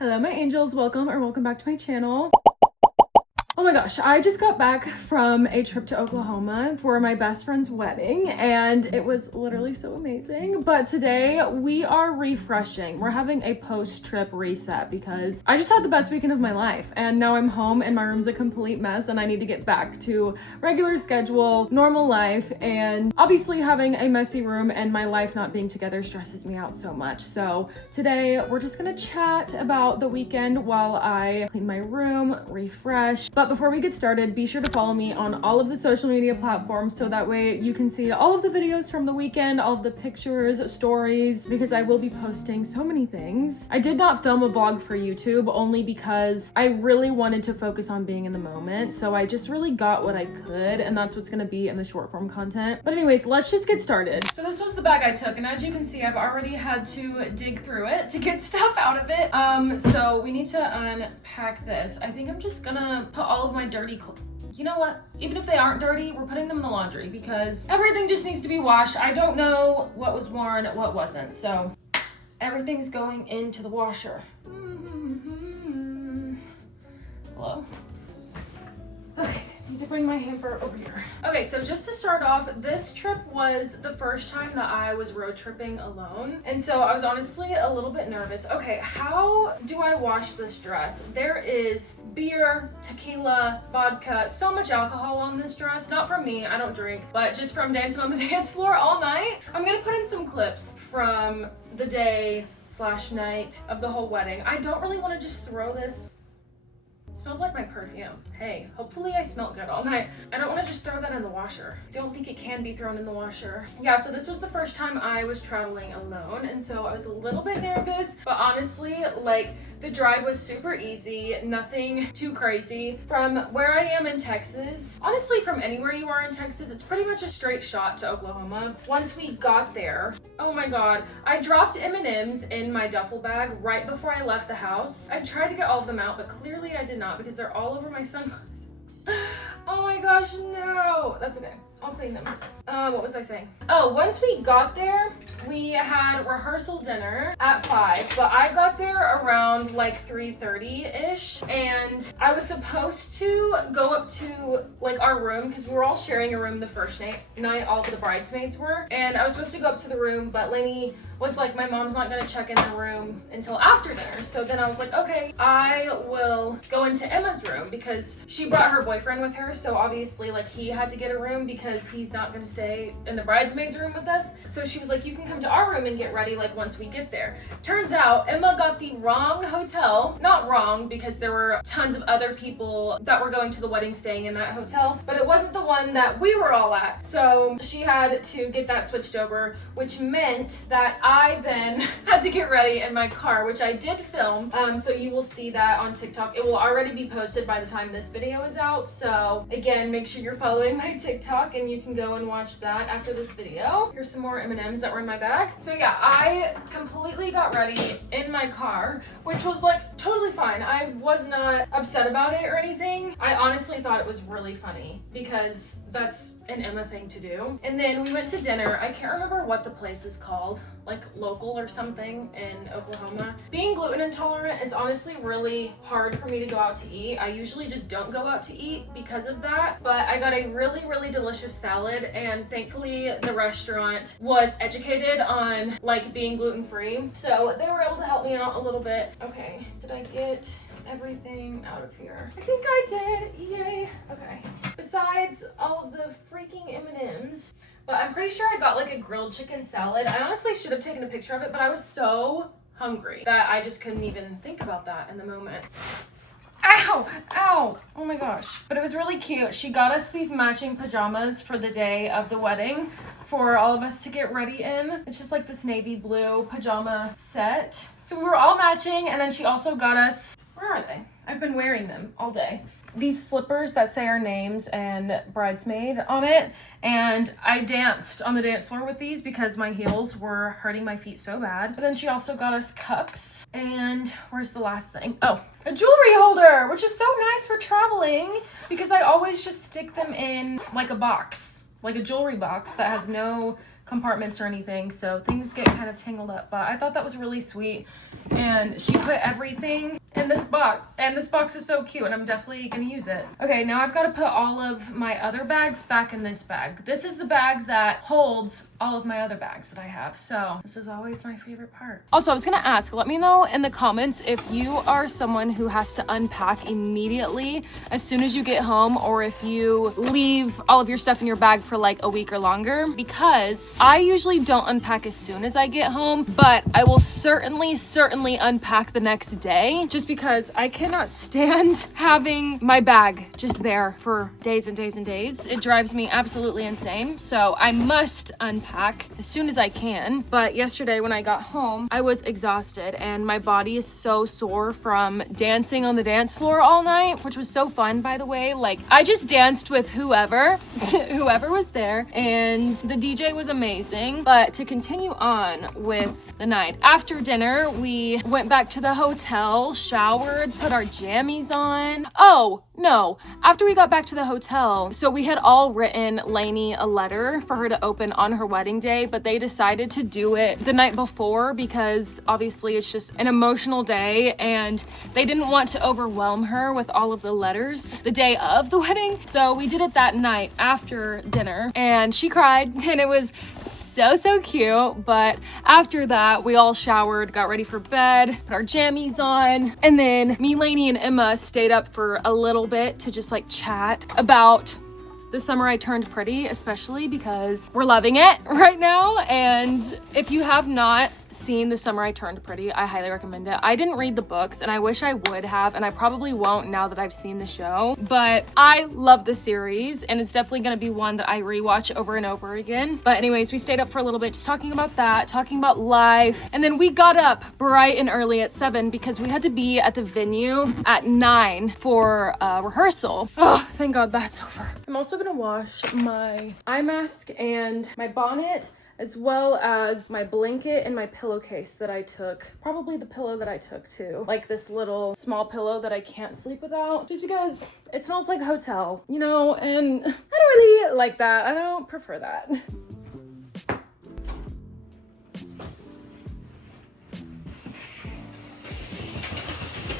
Hello my angels, welcome back to my channel. Oh my gosh, I just got back from a trip to Oklahoma for my best friend's wedding and it was literally so amazing. But today we are refreshing. We're having a post-trip reset because I just had the best weekend of my life and now I'm home and my room's a complete mess and I need to get back to regular schedule, normal life, and obviously having a messy room and my life not being together stresses me out so much. So today we're just gonna chat about the weekend while I clean my room, refresh. But before we get started, be sure to follow me on all of the social media platforms so that way you can see all of the videos from the weekend, all of the pictures, stories, because I will be posting so many things. I did not film a vlog for YouTube only because I really wanted to focus on being in the moment. So I just really got what I could, and that's what's gonna be in the short form content. But anyways, let's just get started. So this was the bag I took, and as you can see, I've already had to dig through it to get stuff out of it. So we need to unpack this. I think I'm just gonna put all of my dirty clothes. You know what? Even if they aren't dirty, we're putting them in the laundry because everything just needs to be washed. I don't know what was worn, what wasn't. So everything's going into the washer. Hello? Okay, I need to bring my hamper over here. Okay, so just to start off, this trip was the first time that I was road tripping alone. And so I was honestly a little bit nervous. Okay, how do I wash this dress? There is beer, tequila, vodka, so much alcohol on this dress. Not from me, I don't drink, but just from dancing on the dance floor all night. I'm gonna put in some clips from the day / night of the whole wedding. I don't really wanna just throw this. It smells like my perfume. Hey, hopefully I smelled good all night. I don't want to just throw that in the washer. I don't think it can be thrown in the washer. Yeah, so this was the first time I was traveling alone, and so I was a little bit nervous, but honestly, like, the drive was super easy, nothing too crazy. From where I am in Texas, honestly, from anywhere you are in Texas, it's pretty much a straight shot to Oklahoma. Once we got there, oh my God, I dropped M&Ms in my duffel bag right before I left the house. I tried to get all of them out, but clearly I did not because they're all over my sunglasses. Oh my gosh, no. That's okay. I'll clean them. What was I saying? Oh, once we got there, we had rehearsal dinner at 5, but I got there around like 3:30-ish, and I was supposed to go up to like our room because we were all sharing a room the first night, all of the bridesmaids were, and I was supposed to go up to the room, but Lainey was like, my mom's not gonna check in the room until after dinner. So then I was like, okay, I will go into Emma's room because she brought her boyfriend with her. So obviously like he had to get a room because he's not gonna stay in the bridesmaids room with us. So she was like, you can come to our room and get ready like once we get there. Turns out Emma got the wrong hotel. Not wrong because there were tons of other people that were going to the wedding staying in that hotel, but it wasn't the one that we were all at. So she had to get that switched over, which meant that I then had to get ready in my car, which I did film. So you will see that on TikTok. It will already be posted by the time this video is out. So again, make sure you're following my TikTok and you can go and watch that after this video. Here's some more M&Ms that were in my bag. So yeah, I completely got ready in my car, which was like totally fine. I was not upset about it or anything. I honestly thought it was really funny because that's an Emma thing to do. And then we went to dinner. I can't remember what the place is called, like local or something in Oklahoma. Being gluten intolerant, it's honestly really hard for me to go out to eat. I usually just don't go out to eat because of that, but I got a really, really delicious salad, and thankfully the restaurant was educated on like being gluten-free. So they were able to help me out a little bit. Okay, did I get everything out of here? I think I did, yay. Okay, besides all of the freaking M&Ms, but I'm pretty sure I got like a grilled chicken salad. I honestly should have taken a picture of it, but I was so hungry that I just couldn't even think about that in the moment. Ow, ow, oh my gosh. But it was really cute. She got us these matching pajamas for the day of the wedding for all of us to get ready in. It's just like this navy blue pajama set. So we were all matching, and then she also got us, where are they? I've been wearing them all day. These slippers that say our names and bridesmaid on it, and I danced on the dance floor with these because my heels were hurting my feet so bad. But then she also got us cups, and where's the last thing? Oh, a jewelry holder, which is so nice for traveling because I always just stick them in like a box, like a jewelry box that has no compartments or anything, so things get kind of tangled up. But I thought that was really sweet, and she put everything in this box, and this box is so cute, and I'm definitely gonna use it. Okay, now I've got to put all of my other bags back in this bag. This is the bag that holds all of my other bags that I have, so this is always my favorite part. Also, I was gonna ask, let me know in the comments if you are someone who has to unpack immediately as soon as you get home, or if you leave all of your stuff in your bag for like a week or longer, because I usually don't unpack as soon as I get home, but I will certainly unpack the next day, just because I cannot stand having my bag just there for days and days and days. It drives me absolutely insane. So I must unpack as soon as I can. But yesterday when I got home, I was exhausted and my body is so sore from dancing on the dance floor all night, which was so fun, by the way. Like, I just danced with whoever was there, and the DJ was amazing. But to continue on with the night, after dinner, we went back to the hotel, showered, put our jammies on. Oh, no, after we got back to the hotel, so we had all written Lainey a letter for her to open on her wedding day, but they decided to do it the night before because obviously it's just an emotional day and they didn't want to overwhelm her with all of the letters the day of the wedding. So we did it that night after dinner, and she cried, and it was so cute. But after that, we all showered, got ready for bed, put our jammies on, and then me, Lainey, and Emma stayed up for a little bit to just like chat about the summer I turned pretty, especially because we're loving it right now. And if you have not seen The Summer I Turned Pretty, I highly recommend it. I didn't read the books, and I wish I would have, and I probably won't now that I've seen the show, but I love the series, and it's definitely going to be one that I rewatch over and over again. But anyways, we stayed up for a little bit just talking about that, talking about life, and then we got up bright and early at 7 because we had to be at the venue at 9 for rehearsal. Oh, thank God that's over. I'm also going to wash my eye mask and my bonnet, as well as my blanket and my pillowcase that I took. Probably the pillow that I took too. Like this little small pillow that I can't sleep without, just because it smells like a hotel, you know, and I don't really like that. I don't prefer that.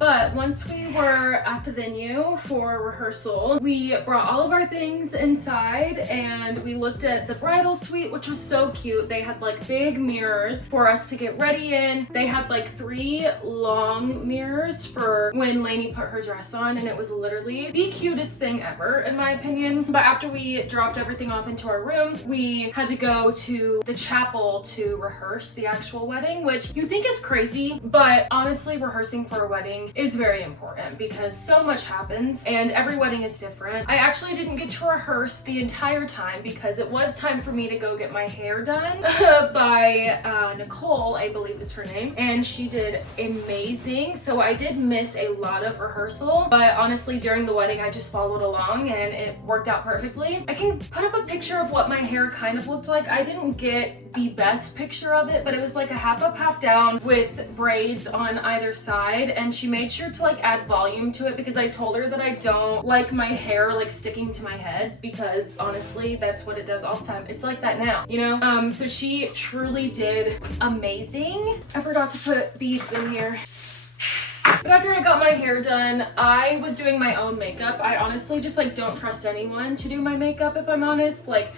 But once we were at the venue for rehearsal, we brought all of our things inside and we looked at the bridal suite, which was so cute. They had like big mirrors for us to get ready in. They had like 3 long mirrors for when Lainey put her dress on, and it was literally the cutest thing ever, in my opinion. But after we dropped everything off into our rooms, we had to go to the chapel to rehearse the actual wedding, which you think is crazy, but honestly, rehearsing for a wedding is very important because so much happens and every wedding is different. I actually didn't get to rehearse the entire time because it was time for me to go get my hair done by Nicole, I believe is her name, and she did amazing. So I did miss a lot of rehearsal, but honestly during the wedding I just followed along and it worked out perfectly. I can put up a picture of what my hair kind of looked like. I didn't get the best picture of it, but it was like a half up, half down with braids on either side, and she made sure to like add volume to it because I told her that I don't like my hair like sticking to my head, because honestly that's what it does all the time. It's like that now, you know? So she truly did amazing. I forgot to put beads in here. But after I got my hair done, I was doing my own makeup. I honestly just like don't trust anyone to do my makeup, if I'm honest. Like,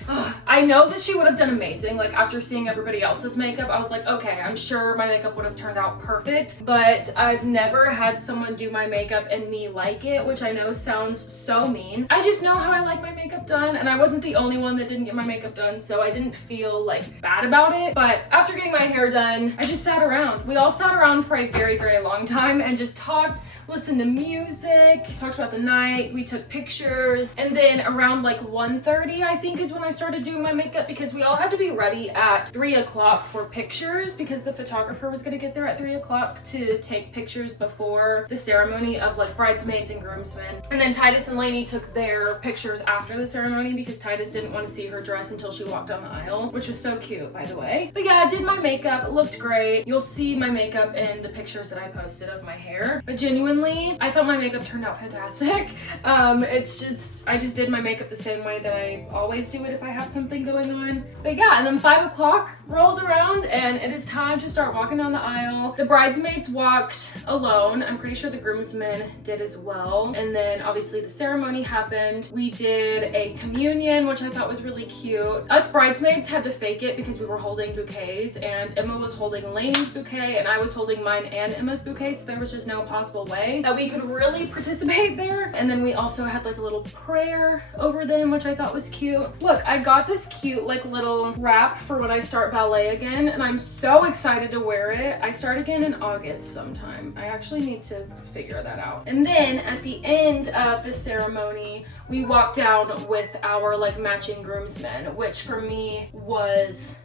I know that she would have done amazing. Like after seeing everybody else's makeup, I was like, okay, I'm sure my makeup would have turned out perfect, but I've never had someone do my makeup and me like it, which I know sounds so mean. I just know how I like my makeup done, and I wasn't the only one that didn't get my makeup done, so I didn't feel like bad about it. But after getting my hair done, I just sat around. We all sat around for a very long time and just talked, listened to music, talked about the night, we took pictures, and then around like 1:30 I think is when I started doing my makeup, because we all had to be ready at 3 o'clock for pictures because the photographer was going to get there at 3 o'clock to take pictures before the ceremony of like bridesmaids and groomsmen. And then Titus and Lainey took their pictures after the ceremony because Titus didn't want to see her dress until she walked down the aisle, which was so cute, by the way. But yeah, I did my makeup, it looked great. You'll see my makeup in the pictures that I posted of my hair. hair. But genuinely, I thought my makeup turned out fantastic. I just did my makeup the same way that I always do it if I have something going on. But yeah, and then 5 o'clock rolls around and it is time to start walking down the aisle. The bridesmaids walked alone. I'm pretty sure the groomsmen did as well. And then obviously the ceremony happened. We did a communion, which I thought was really cute. Us bridesmaids had to fake it because we were holding bouquets, and Emma was holding Lainey's bouquet and I was holding mine and Emma's bouquet, so there was just no possible way that we could really participate there. And then we also had like a little prayer over them, which I thought was cute. Look, I got this cute like little wrap for when I start ballet again, and I'm so excited to wear it. I start again in August sometime. I actually need to figure that out. And then at the end of the ceremony, we walked down with our like matching groomsmen, which for me was,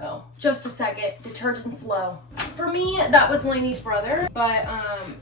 oh, just a second, detergent's low. For me, that was Lainey's brother, but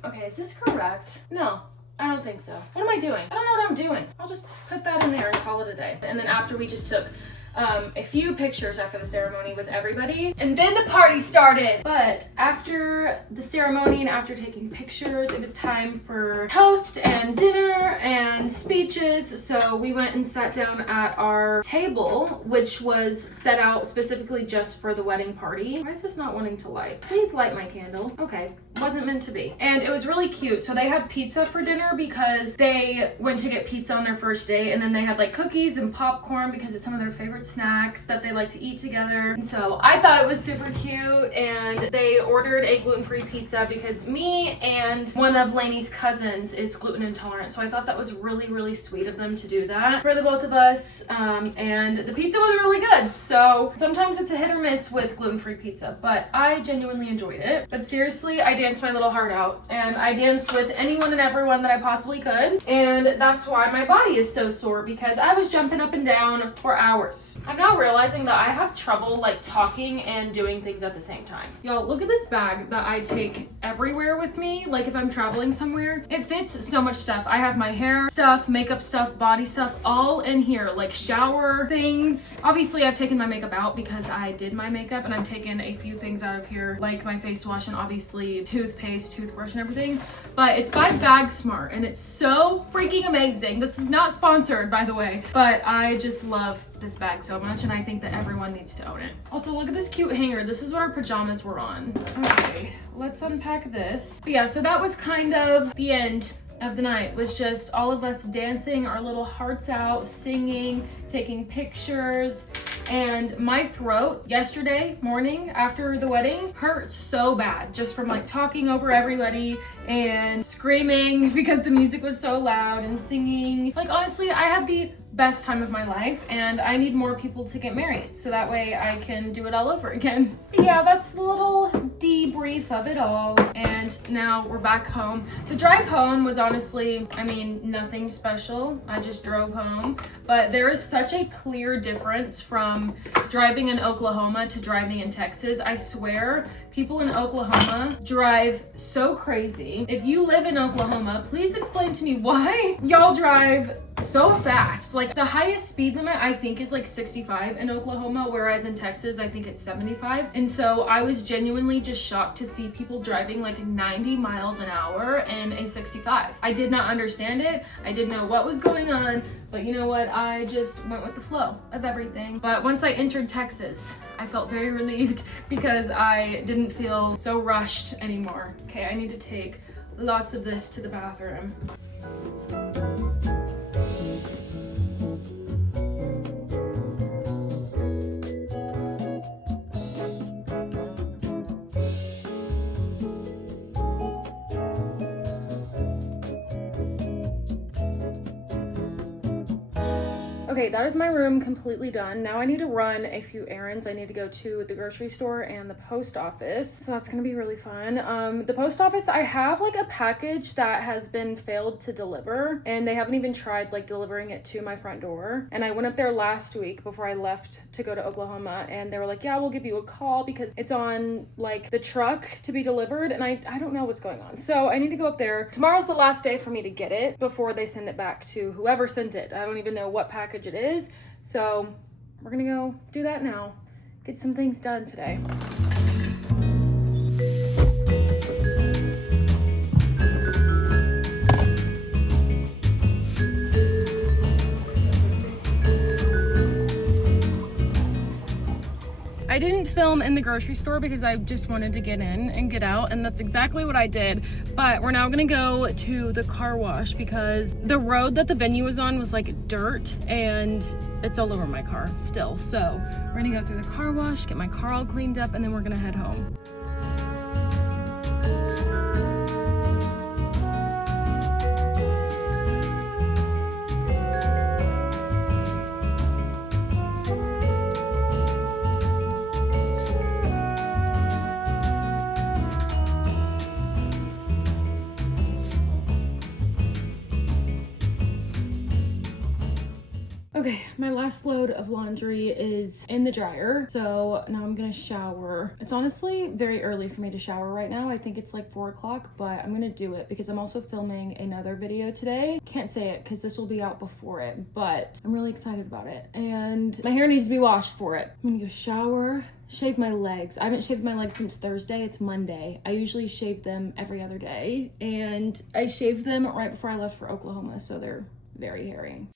okay, is this correct? No, I don't think so. What am I doing? I don't know what I'm doing. I'll just put that in there and call it a day. And then after, we just took a few pictures after the ceremony with everybody, and then the party started. But after the ceremony and after taking pictures, it was time for toast and dinner and speeches. So we went and sat down at our table, which was set out specifically just for the wedding party. Why is this not wanting to light? Please light my candle. Okay, wasn't meant to be. And it was really cute. So they had pizza for dinner because they went to get pizza on their first day, and then they had like cookies and popcorn because it's some of their favorite snacks that they like to eat together. And so I thought it was super cute, and they ordered a gluten-free pizza because me and one of Lainey's cousins is gluten intolerant. So I thought that was really, really sweet of them to do that for the both of us. And the pizza was really good. So sometimes it's a hit or miss with gluten-free pizza, but I genuinely enjoyed it. But seriously, I danced my little heart out, and I danced with anyone and everyone that I possibly could. And that's why my body is so sore, because I was jumping up and down for hours. I'm now realizing that I have trouble like talking and doing things at the same time. Y'all, look at this bag that I take everywhere with me, like if I'm traveling somewhere. It fits so much stuff. I have my hair stuff, makeup stuff, body stuff, all in here, like shower things. Obviously, I've taken my makeup out because I did my makeup, and I've taken a few things out of here, like my face wash and obviously toothpaste, toothbrush, and everything. But it's by Bag Smart, and it's so freaking amazing. This is not sponsored, by the way, but I just love this bag so much, and I think that everyone needs to own it. Also, look at this cute hanger. This is what our pajamas were on. Okay, let's unpack this. But yeah, so that was kind of the end of the night, was just all of us dancing our little hearts out, singing, taking pictures. And my throat yesterday morning after the wedding hurt so bad, just from like talking over everybody and screaming because the music was so loud and singing. Like honestly, I had the best time of my life, and I need more people to get married so that way I can do it all over again. But yeah, that's the little debrief of it all, and now we're back home. The drive home was honestly, I mean, nothing special. I just drove home, but there is such a clear difference from driving in Oklahoma to driving in Texas. I swear, people in Oklahoma drive so crazy. If you live in Oklahoma, please explain to me why y'all drive so fast. Like the highest speed limit I think is like 65 in Oklahoma, whereas in Texas I think it's 75. And so I was genuinely just shocked to see people driving like 90 miles an hour in a 65. I did not understand it. I didn't know what was going on, but you know what? I just went with the flow of everything. But once I entered Texas, I felt very relieved because I didn't feel so rushed anymore. Okay, I need to take lots of this to the bathroom. Okay, that is my room completely done. Now I need to run a few errands. I need to go to the grocery store and the post office. So that's gonna be really fun. The post office, I have like a package that has been failed to deliver, and they haven't even tried like delivering it to my front door. And I went up there last week before I left to go to Oklahoma, and they were like, yeah, we'll give you a call because it's on like the truck to be delivered, and I don't know what's going on. So I need to go up there. Tomorrow's the last day for me to get it before they send it back to whoever sent it. I don't even know what package it is. So we're gonna go do that now. Get some things done today. didn't film in the grocery store because I just wanted to get in and get out, and that's exactly what I did. But we're now gonna go to the car wash because the road that the venue was on was like dirt and it's all over my car still. So we're gonna go through the car wash, get my car all cleaned up, and then we're gonna head home. Okay, my last load of laundry is in the dryer, so now I'm gonna shower. It's honestly very early for me to shower right now. I think it's like 4 o'clock, but I'm gonna do it because I'm also filming another video today. Can't say it because this will be out before it, but I'm really excited about it. And my hair needs to be washed for it. I'm gonna go shower, shave my legs. I haven't shaved my legs since Thursday. It's Monday. I usually shave them every other day, and I shaved them right before I left for Oklahoma, so they're very hairy.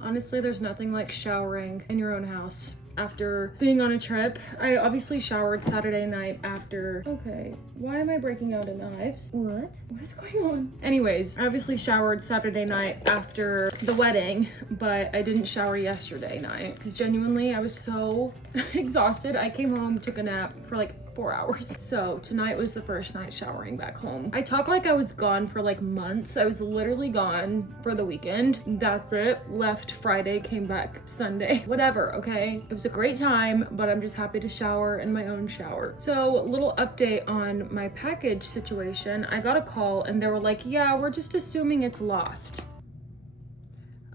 Honestly, there's nothing like showering in your own house after being on a trip. I obviously showered Saturday night after. Okay, why am I breaking out in knives? What is going on? Anyways, I obviously showered Saturday night after the wedding, but I didn't shower yesterday night because genuinely I was so exhausted. I came home, took a nap for like 4 hours. So tonight was the first night showering back home. I talk like I was gone for like months. I was literally gone for the weekend. That's it. Left Friday, came back Sunday. Whatever, okay? It was a great time, but I'm just happy to shower in my own shower. So, little update on my package situation. I got a call and they were like, yeah, we're just assuming it's lost.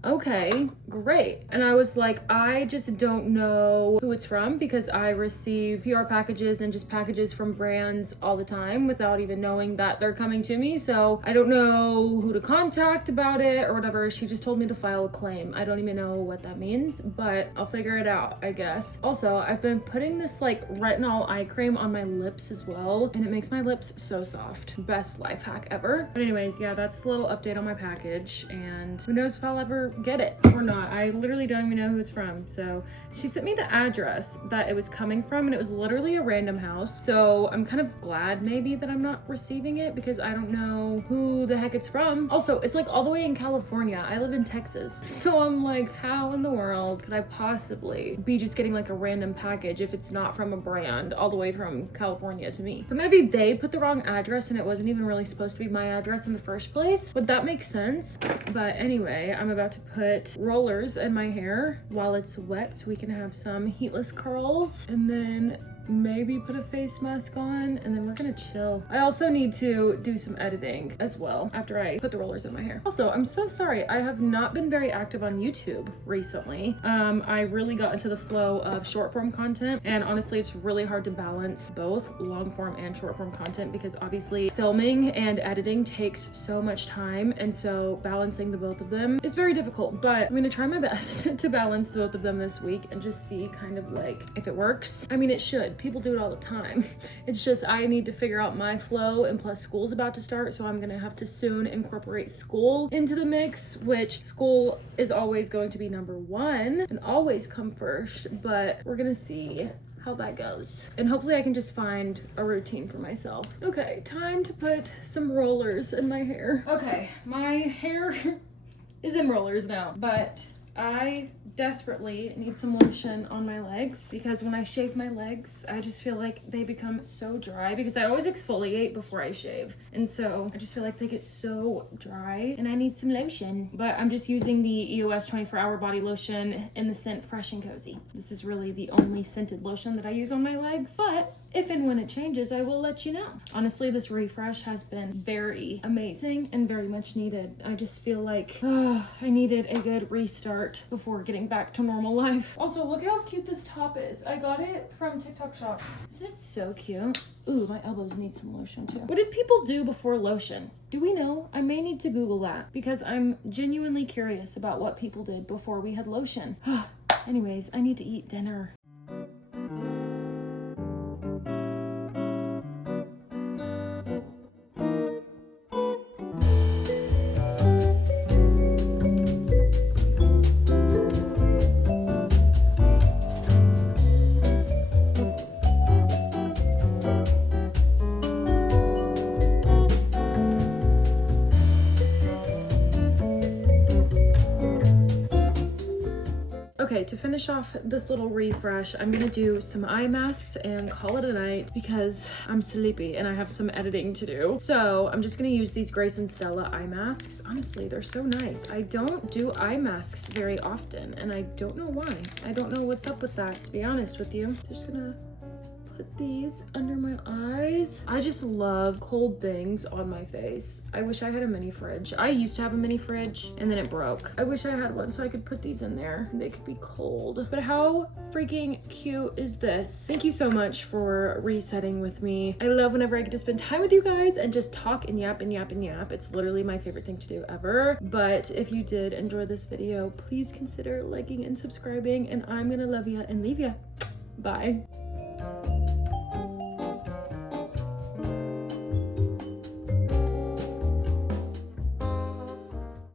Okay, great. And I was like, I just don't know who it's from because I receive PR packages and just packages from brands all the time without even knowing that they're coming to me. So I don't know who to contact about it or whatever. She just told me to file a claim. I don't even know what that means, but I'll figure it out, I guess. Also, I've been putting this like retinol eye cream on my lips as well, and it makes my lips so soft. Best life hack ever. But anyways, yeah, that's the little update on my package, and who knows if I'll ever get it or not. I literally don't even know who it's from. So she sent me the address that it was coming from, and it was literally a random house. So I'm kind of glad maybe that I'm not receiving it because I don't know who the heck it's from. Also, it's like all the way in California. I live in Texas. So I'm like, how in the world could I possibly be just getting like a random package if it's not from a brand all the way from California to me? So maybe they put the wrong address and it wasn't even really supposed to be my address in the first place. Would that make sense? But anyway, I'm about to put rollers in my hair while it's wet so we can have some heatless curls, and then maybe put a face mask on, and then we're gonna chill. I also need to do some editing as well after I put the rollers in my hair. Also, I'm so sorry, I have not been very active on YouTube recently. I really got into the flow of short form content, and honestly it's really hard to balance both long form and short form content because obviously filming and editing takes so much time, and so balancing the both of them is very difficult, but I'm gonna try my best to balance the both of them this week and just see kind of like if it works. I mean, it should. People do it all the time. It's just I need to figure out my flow, and plus school's about to start, so I'm gonna have to soon incorporate school into the mix, which school is always going to be number one and always come first, but we're gonna see how that goes. And hopefully I can just find a routine for myself. Okay, time to put some rollers in my hair. Okay, my hair is in rollers now, but I desperately need some lotion on my legs because when I shave my legs, I just feel like they become so dry because I always exfoliate before I shave. And so I just feel like they get so dry and I need some lotion. But I'm just using the EOS 24-hour body lotion in the scent Fresh and Cozy. This is really the only scented lotion that I use on my legs, but if and when it changes, I will let you know. Honestly, this refresh has been very amazing and very much needed. I just feel like I needed a good restart before getting back to normal life. Also, look how cute this top is. I got it from TikTok shop. Isn't it so cute? Ooh, my elbows need some lotion too. What did people do before lotion? Do we know? I may need to Google that because I'm genuinely curious about what people did before we had lotion. Anyways, I need to eat dinner. to finish off this little refresh, I'm gonna do some eye masks and call it a night because I'm sleepy and I have some editing to do. So I'm just gonna use these Grace and Stella eye masks. Honestly, they're so nice. I don't do eye masks very often and I don't know why. I don't know what's up with that, to be honest with you. Just gonna put these under my eyes. I just love cold things on my face. I wish I had a mini fridge. I used to have a mini fridge and then it broke. I wish I had one so I could put these in there. They could be cold. But how freaking cute is this? Thank you so much for resetting with me. I love whenever I get to spend time with you guys and just talk and yap and yap and yap. It's literally my favorite thing to do ever. But if you did enjoy this video, please consider liking and subscribing, and I'm gonna love you and leave you. Bye.